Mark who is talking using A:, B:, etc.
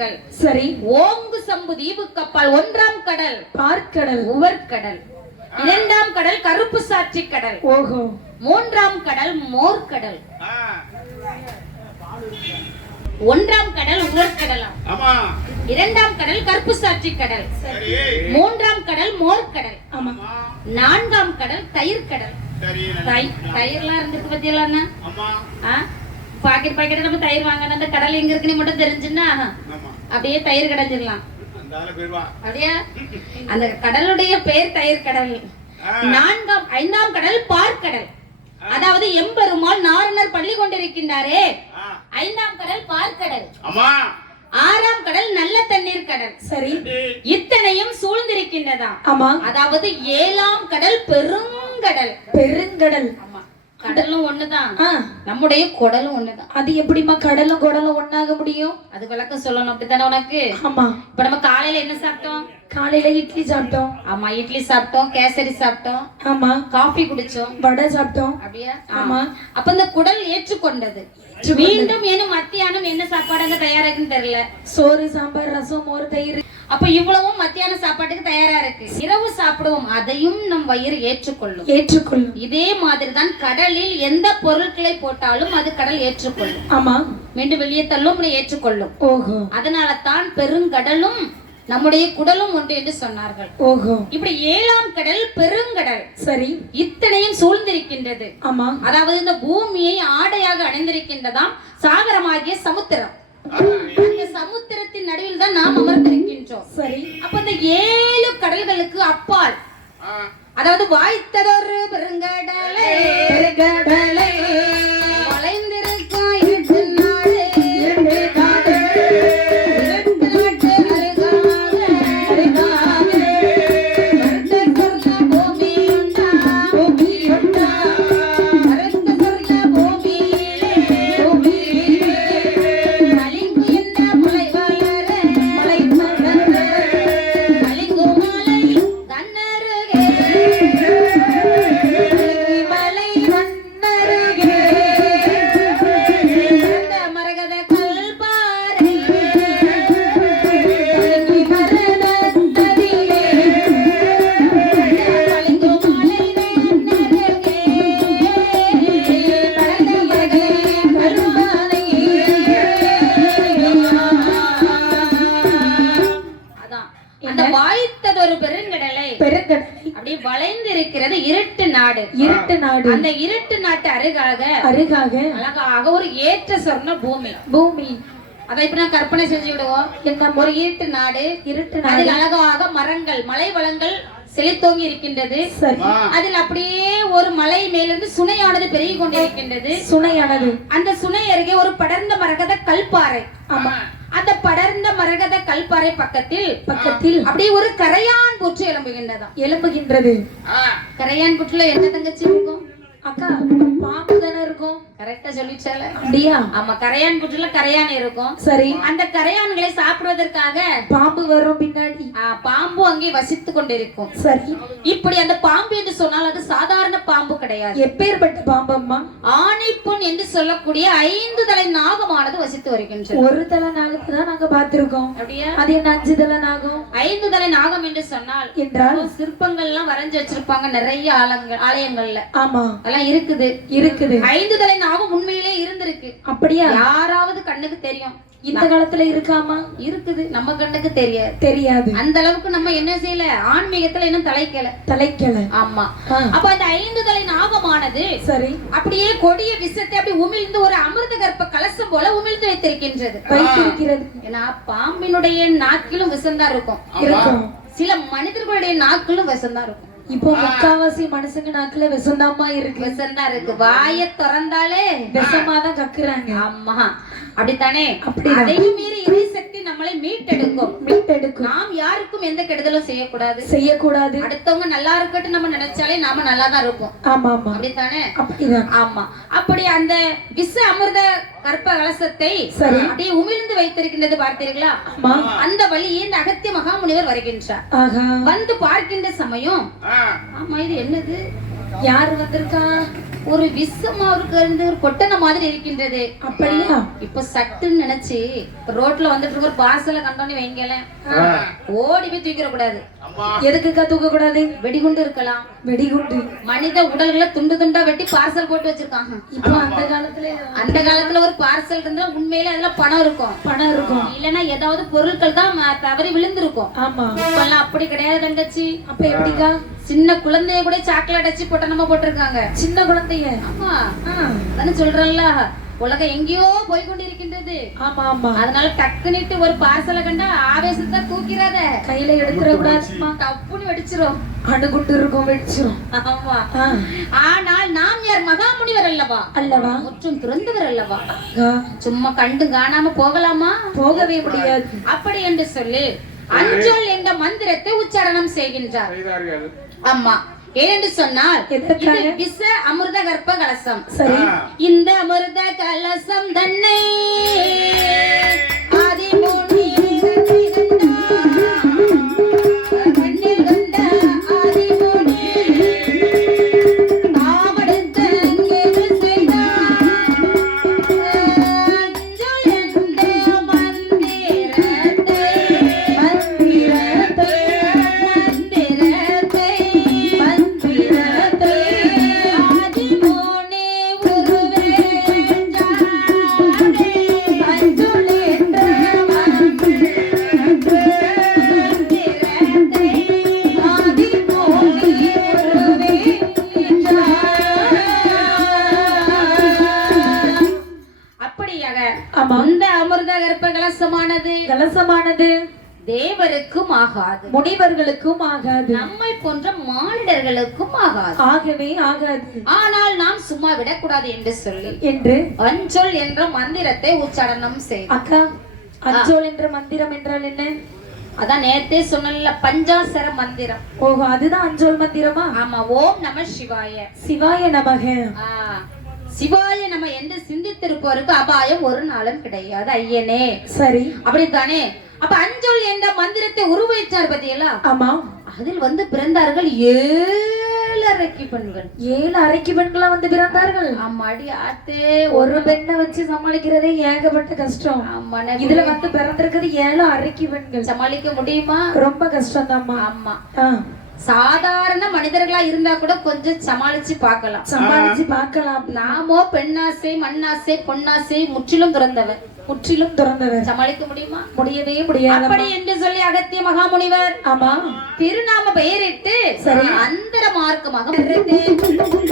A: கடல்கள்
B: சரி.
A: ஓங்கு சம்பு தீவு கப்பல் ஒன்றாம் கடல்.
B: பார்க்கடல்.
A: உவர்கடல். இரண்டாம் கடல் கருப்பு சாட்சி கடல்.
B: ஓஹோ.
A: மூன்றாம் கடல் மோர்க்கடல் ஒன்றாம் கடல் உலர்கடலாம்
C: ஆமா.
A: இரண்டாம் கடல் கருப்பு சாட்சி கடல்.
C: சரி.
A: மூன்றாம் கடல் மோர்க்கடல்
B: ஆமா.
A: நான்காம் கடல் தயிர் கடல். தயிர்லாம் இருந்திருக்கு பத்தியெல்லாம் பாக்கெட் பாக்கெட் நம்ம தயிர் வாங்கணும் அந்த கடல் எங்க இருக்குன்னு மட்டும் தெரிஞ்சுன்னா. அப்படியே தயிர் கடைஞ்சிடலாம் அப்படியா அந்த கடலுடைய பெயர் தயிர் கடல். நான்காம் ஐந்தாம் கடல் பார்க்கடல். அதாவது எம்பெருமாள் நாரணர் பள்ளி கொண்டிருக்கின்றாரே. ஐந்தாம் கடல் பார்க்கடல்.
C: ஆமா.
A: ஆறாம் கடல் நல்ல தண்ணீர் கடல்.
B: சரி.
A: இத்தனையும் சூழ்ந்திருக்கின்றதாம்.
B: ஆமா.
A: அதாவது ஏழாம் கடல் பெருங்கடல்.
B: பெருங்கடல்.
A: கடலும் ஒண்ணுதான். நம்முடைய குடலும் ஒண்ணுதான்.
B: அது எப்படிம்மா கடலும் குடலும் ஒண்ணாக முடியும்?
A: அது விளக்கம் சொல்லணும் அப்படித்தானே உனக்கு?
B: ஆமா.
A: இப்ப நம்ம காலையில என்ன சாப்பிட்டோம்?
B: காலையில இட்லி சாப்பிட்டோம்.
A: ஆமா இட்லி சாப்பிட்டோம் கேசரி சாப்பிட்டோம்
B: ஆமா.
A: காஃபி குடிச்சோம்.
B: வடை சாப்பிட்டோம்.
A: அப்படியா?
B: ஆமா.
A: அப்ப இந்த குடல் ஏற்றுக்கொண்டது. மீண்டும் ஏனும் மத்தியானம் என்ன சாப்பாடு அங்க தயாராகுன்னு தெரியல.
B: சோறு சாம்பார் ரசம் மோர் தயிர்.
A: அப்ப இவ்வளவும் மத்தியான சாப்பாட்டுக்கு தயாரா இருக்கு. இரவு சாப்பிடுவோம் அதையும் நம் வயிறு ஏற்றுக்கொள்ளும்.
B: ஏற்றுக்கொள்ளும்.
A: இதே மாதிரி தான் கடலில் எந்த பொருட்களை போட்டாலும் அது கடல் ஏற்றுக்கொள்ளும்.
B: ஆமா.
A: மீண்டும் வெளியே தள்ளும் ஏற்றுக்கொள்ளும்.
B: ஓஹோ.
A: அதனால தான் பெருங்கடலும் நம்முடைய குடலும் ஒன்று என்று சொன்னார்கள்.
B: ஓஹோ.
A: இப்படி ஏழாம் கடல் பெருங்கடல்
B: சரி.
A: இத்தனையும் சூழ்ந்திருக்கின்றது.
B: ஆமா.
A: அதாவது இந்த பூமியை ஆடையாக அணிந்திருக்கின்றதாம் சாகரமாகிய சமுத்திரம். அந்த சமுத்திரத்தின் நடுவில் தான் நாம் அமர்ந்திருக்கின்றோம்
B: சரி
A: அப்ப இந்த ஏழு கடல்களுக்கு அப்பால். அதாவது வாய்த்ததொரு பெருங்கடலை.
B: பெருங்கடலை.
A: அந்த வாய்த்ததொரு பெருங்கடலை.
B: பெருங்கடலை.
A: அப்படி வளைந்து இருக்கிறது இருட்டு நாடு.
B: இருட்டு நாடு.
A: அந்த இருட்டு நாட்டு அருகாக
B: அருகாக
A: அழகாக ஒரு ஏற்ற சொர்ண பூமி.
B: பூமி.
A: அதை இப்ப நான் கற்பனை செஞ்சு விடுவோம்.
B: என்ன?
A: ஒரு இருட்டு நாடு.
B: இருட்டு நாடு.
A: அதில் அழகாக மரங்கள் மலை வளங்கள் செழித்தோங்கி இருக்கின்றது. அதில் அப்படியே ஒரு மலை மேலிருந்து சுனையானது பெருகி கொண்டிருக்கின்றது.
B: சுனையானது.
A: அந்த சுனை அருகே ஒரு படர்ந்த மரகத கல்பாறை.
B: ஆமா.
A: அந்த படர்ந்த மரகத கல்பாறை பக்கத்தில்
B: பக்கத்தில்
A: அப்படியே ஒரு கரையான் புற்று எழும்புகின்றதாம்
B: எழும்புகின்றது.
A: கரையான் புற்றுல என்ன தங்கச்சி இருக்கும்?
B: அக்கா பாம்பு தானே இருக்கும்?
A: கரெக்டா சொல்லிச்சால
B: அப்படியா
A: ஆமா கரையான் புற்றுல கரையான் இருக்கும்.
B: சரி.
A: அந்த கரையான்களை சாப்பிடுவதற்காக
B: பாம்பு வரும் பின்னாடி.
A: ஆ, பாம்பு அங்கே வசித்து கொண்டிருக்கும்.
B: சரி.
A: இப்படி அந்த பாம்பு என்று சொன்னால் அது சாதாரண பாம்பு கிடையாது.
B: எப்பேற்பட்ட பாம்பு அம்மா
A: ஆணிப்புண் என்று சொல்லக்கூடிய ஐந்து தலை நாகமானது வசித்து வருகின்றது.
B: ஒரு தலை நாகத்தை தான் நாங்க பார்த்திருக்கோம்.
A: அப்படியா?
B: அது என்ன அஞ்சு தலை நாகம்?
A: ஐந்து தலை நாகம் என்று சொன்னால்
B: என்றால்?
A: சிற்பங்கள் எல்லாம் வரைஞ்சு வச்சிருப்பாங்க நிறைய ஆலங்கள் ஆலயங்கள்ல.
B: ஆமா.
A: அதெல்லாம் இருக்குது.
B: இருக்குது.
A: ஐந்து தலை நாகம் உண்மையிலே இருந்திருக்கு.
B: அப்படியா?
A: யாராவது கண்ணுக்கு தெரியும்.
B: இந்த காலத்துல இருக்காமா?
A: இருக்குது. நம்ம கண்ணுக்கு தெரியாது.
B: தெரியாது.
A: அந்த அளவுக்கு நம்ம என்ன செய்யல? ஆன்மீகத்துல இன்னும் தலைக்கல.
B: தலைக்கல.
A: ஆமா. அப்ப அந்த ஐந்து தலை நாகமானது
B: சரி.
A: அப்படியே கொடிய விஷத்தை அப்படி உமிழ்ந்து ஒரு அமிர்த கர்ப்ப கலசம் போல உமிழ்ந்து வைத்திருக்கின்றது.
B: வைத்திருக்கிறது.
A: ஏன்னா பாம்பினுடைய நாக்கிலும் விஷம்தான் இருக்கும்.
B: இருக்கும்.
A: சில மனிதர்களுடைய நாக்கிலும் விஷம்தான் இருக்கும்.
B: இப்போ முக்காவாசி மனுஷங்க நாக்குல விஷந்தாமா இருக்கு.
A: விஷம்தான் இருக்கு. வாயை திறந்தாலே.
B: விஷமாதான் கக்குறாங்க.
A: ஆமா. அப்படித்தானே. அதையும் மீறி இறை சக்தி நம்மளை மீட்டெடுக்கும்.
B: மீட்டெடுக்கும்.
A: நாம் யாருக்கும் எந்த கெடுதலும் செய்யக்கூடாது.
B: செய்யக்கூடாது.
A: அடுத்தவங்க நல்லா இருக்கட்டும் நம்ம நினைச்சாலே நாம நல்லா தான் இருப்போம்.
B: ஆமா ஆமா
A: அப்படித்தானே?
B: அப்படிதான்.
A: ஆமா. அப்படி அந்த விச அமிர்த கற்ப கலசத்தை. அப்படியே உமிழ்ந்து வைத்திருக்கின்றது பார்த்தீர்களா? அந்த வழியே இந்த அகத்திய மகாமுனிவர் வருகின்றார். வந்து பார்க்கின்ற சமயம் ஆமா இது என்னது?
B: யார் வந்திருக்கா?
A: ஒரு விஷமா இருந்து ஒரு கொட்டனை மாதிரி இருக்கின்றது.
B: அப்படியா?
A: இப்ப சட்டுன்னு நினைச்சு ரோட்ல வந்துட்டு இருக்க ஒரு பார்சலை கண்டோன்னு வைங்களேன். ஓடி போய் தூக்கிட கூடாது
B: எதுக்குக்கா தூக்க கூடாது
A: வெடிகுண்டு இருக்கலாம்.
B: வெடிகுண்டு.
A: மனித உடல்களை துண்டு துண்டா வெட்டி பார்சல் போட்டு வச்சிருக்காங்க.
B: இப்போ அந்த காலத்துல
A: அந்த காலத்துல ஒரு பார்சல் இருந்தா உண்மையிலே அதுல பணம் இருக்கும்.
B: பணம் இருக்கும்.
A: இல்லைன்னா ஏதாவது பொருட்கள் தான் தவறி விழுந்திருக்கும்.
B: ஆமா.
A: இப்பெல்லாம் அப்படி கிடையாது தங்கச்சி.
B: அப்ப எப்படிக்கா?
A: சின்ன குழந்தைய கூட சாக்லேட் அடிச்சு பொட்டணமா போட்டிருக்காங்க.
B: சின்ன குழந்தைய?
A: ஆமா.
B: ஆ,
A: அதானே சொல்றேன்ல. உலகம் எங்கேயோ போய் கொண்டிருக்கின்றது
B: ஆமா ஆமா.
A: அதனால டக்குனிட்டு ஒரு பார்சலை கண்டா ஆவேசத்தை தூக்கிறாத
B: கையில எடுத்துட கூடாதுமா
A: டப்புன்னு வெடிச்சிரும்.
B: அணுகுண்டு இருக்கும் வெடிச்சிரும்.
A: ஆமா.
B: ஆ,
A: ஆனால் நாம் யார் மகாமுனிவர் அல்லவா?
B: அல்லவா?
A: முற்றும் துறந்தவர் அல்லவா? சும்மா கண்டு காணாம போகலாமா?
B: போகவே முடியாது.
A: அப்படி என்று சொல்லி அஞ்சல் என்ற மந்திரத்தை உச்சாரணம் செய்கின்றார். ஆமா. ஏனென்று சொன்னால்? இது விச அமிர்த கர்ப்ப கலசம்.
B: சரி.
A: இந்த அமிர்த கலசம் தன்னை ஆதிமுனி கண்ணில் ஆகாது.
B: முனிவர்களுக்கும் ஆகாது.
A: நம்மை போன்ற மானிடர்களுக்கும் ஆகாது.
B: ஆகவே ஆகாது.
A: ஆனால் நாம் சும்மா விடக்கூடாது என்று சொல்லி.
B: என்று?
A: அஞ்சொல் என்ற மந்திரத்தை உச்சாரணம் செய்து
B: அக்கா அஞ்சோல் என்ற மந்திரம் என்றால் என்ன?
A: அதான் நேத்தே சொன்னல பஞ்சாசர மந்திரம்.
B: ஓஹோ அதுதான் அஞ்சோல் மந்திரமா?
A: ஆமா ஓம் நம சிவாய.
B: சிவாய நமக.
A: சிவாய நம்ம என்று சிந்தித்திருப்பவருக்கு அபாயம் ஒரு நாளும் கிடையாது ஐயனே.
B: சரி.
A: அப்படித்தானே? அப்ப அஞ்சொல் என்ற மந்திரத்தை உருவகிச்சார் பத்தியலா
B: ஆமா.
A: அதில் வந்து பிறந்தார்கள் ஏழரைக்கு பெண்கள்.
B: ஏழு அரைக்கு பெண்களா வந்து பிறந்தார்கள்.
A: ஆமாடி ஆத்தே
B: ஒரு பெண்ணை வச்சு சமாளிக்கிறதே ஏகப்பட்ட கஷ்டம்.
A: ஆமா
B: இதுல வந்து பிறந்திருக்கிறது ஏழு அரைக்கு பெண்கள்.
A: சமாளிக்க முடியுமா?
B: ரொம்ப கஷ்டம்
A: ஆமா.
B: ஆ.
A: சாதாரண மனிதர்களா இருந்தா கூட கொஞ்சம் சமாளிச்சு பார்க்கலாம்.
B: சமாளிச்சு பார்க்கலாம்.
A: நாமோ பெண்ணாசை மண்ணாசை பொன்னாசை முற்றிலும் துறந்தவர்.
B: முற்றிலும் துறந்தவர்.
A: சமாளிக்க முடியுமா?
B: முடியவே முடியாது
A: அப்படி என்று சொல்லி அகத்திய மகாமுனிவர்
B: ஆமா.
A: திருநாம பெயரிட்டு
B: சரி.
A: அந்தர மார்க்கமாக